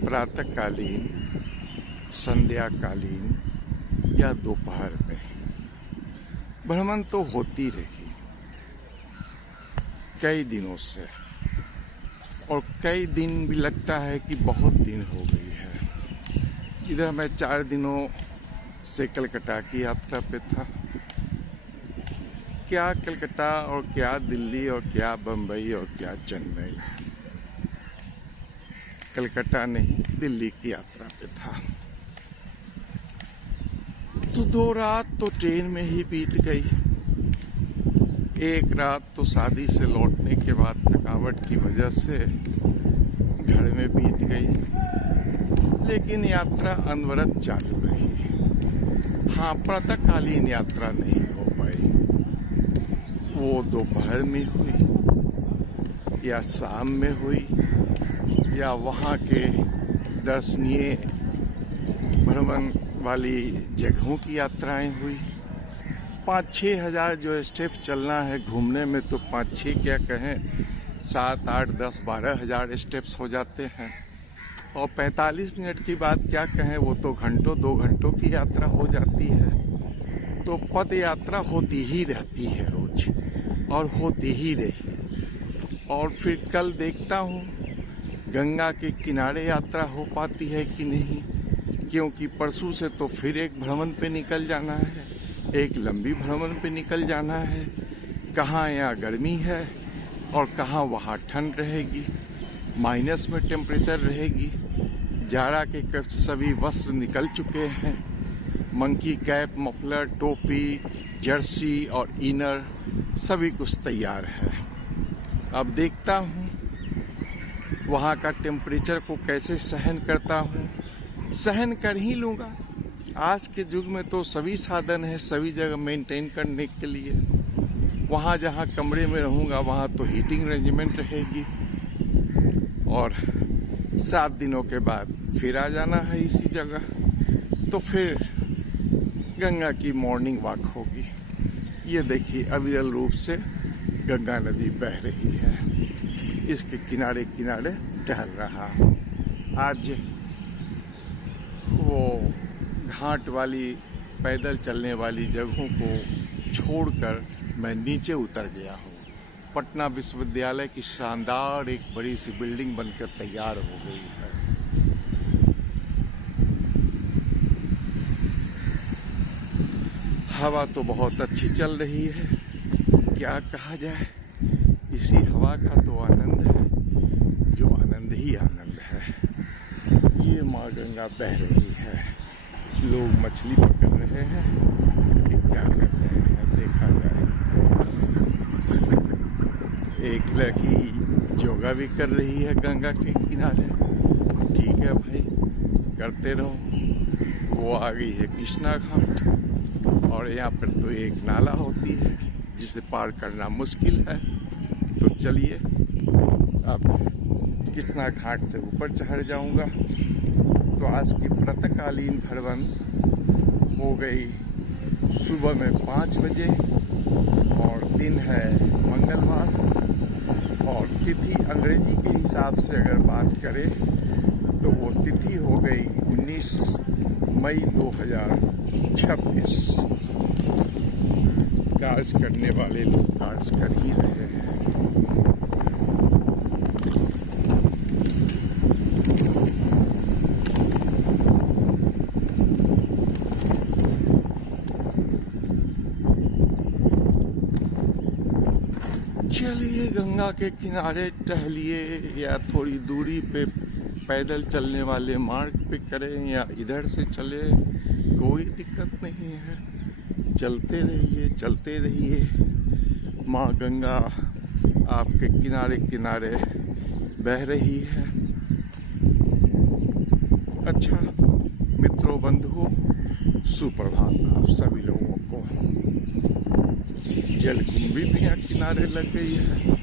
प्रातःकालीन, संध्याकालीन या दोपहर में भ्रमण तो होती रही कई दिनों से, और कई दिन भी लगता है कि बहुत दिन हो गई है। इधर मैं 4 दिनों से कलकत्ता की यात्रा पे था। क्या कलकत्ता और क्या दिल्ली और क्या बम्बई और क्या चेन्नई, कलकत्ता नहीं दिल्ली की यात्रा पे था। तो 2 रात तो ट्रेन में ही बीत गई। एक रात तो शादी से लौटने के बाद थकावट की वजह से घर में बीत गई, लेकिन यात्रा अनवरत चालू रही। हाँ, प्रातःकालीन यात्रा नहीं हो पाई। वो दोपहर में हुई या शाम में हुई या वहाँ के दर्शनीय भ्रमण वाली जगहों की यात्राएं हुई। 5-6 हज़ार जो स्टेप चलना है घूमने में, तो 5-6 क्या कहें, 7, 8, 10, 12 हज़ार स्टेप्स हो जाते हैं। और 45 मिनट की बात क्या कहें, वो तो घंटों 2 घंटों की यात्रा हो जाती है। तो पद यात्रा होती ही रहती है रोज, और होती ही रही। और फिर कल देखता हूँ गंगा के किनारे यात्रा हो पाती है कि नहीं, क्योंकि परसों से तो फिर एक भ्रमण पे निकल जाना है, एक लंबी भ्रमण पे निकल जाना है। कहाँ यहाँ गर्मी है और कहाँ वहाँ ठंड रहेगी, माइनस में टेम्परेचर रहेगी। जाड़ा के सभी वस्त्र निकल चुके हैं, मंकी कैप, मफलर, टोपी, जर्सी और इनर सभी कुछ तैयार है। अब देखता हूँ वहाँ का टेम्परेचर को कैसे सहन करता हूँ। सहन कर ही लूँगा। आज के युग में तो सभी साधन है सभी जगह मेंटेन करने के लिए। वहाँ जहाँ कमरे में रहूँगा वहाँ तो हीटिंग अरेंजमेंट रहेगी, और 7 दिनों के बाद फिर आ जाना है इसी जगह। तो फिर गंगा की मॉर्निंग वॉक होगी। ये देखिए अविरल रूप से गंगा नदी बह रही है, इसके किनारे किनारे टहल रहा हूँ। आज वो घाट वाली पैदल चलने वाली जगहों को छोड़कर मैं नीचे उतर गया हूँ। पटना विश्वविद्यालय की शानदार एक बड़ी सी बिल्डिंग बनकर तैयार हो गई है। हवा तो बहुत अच्छी चल रही है, क्या कहा जाए। इसी हवा का तो आनंद है, जो आनंद ही आनंद है। ये माँ गंगा बह रही है, लोग मछली पकड़ रहे हैं कि क्या कर रहे हैं देखा जाए। एक लड़की योगा भी कर रही है गंगा के किनारे। ठीक है भाई, करते रहो। वो आ गई है कृष्णा घाट, और यहाँ पर तो एक नाला होती है जिसे पार करना मुश्किल है। तो चलिए अब कृष्णा घाट से ऊपर चढ़ जाऊंगा। तो आज की प्रातःकालीन भ्रमण हो गई सुबह में 5 बजे, और दिन है मंगलवार, और तिथि अंग्रेजी के हिसाब से अगर बात करें तो वो तिथि हो गई 19 मई 2026। कार्य करने वाले लोग कार्य कर ही रहे हैं। चलिए गंगा के किनारे टहलिए, या थोड़ी दूरी पे पैदल चलने वाले मार्ग पे करें या इधर से चले, कोई दिक्कत नहीं है। चलते रहिए, चलते रहिए। माँ गंगा आपके किनारे किनारे बह रही है। अच्छा मित्रों, बंधुओं, सुप्रभात आप सभी लोगों को। जलकुंभी भी यहाँ किनारे लग गई है।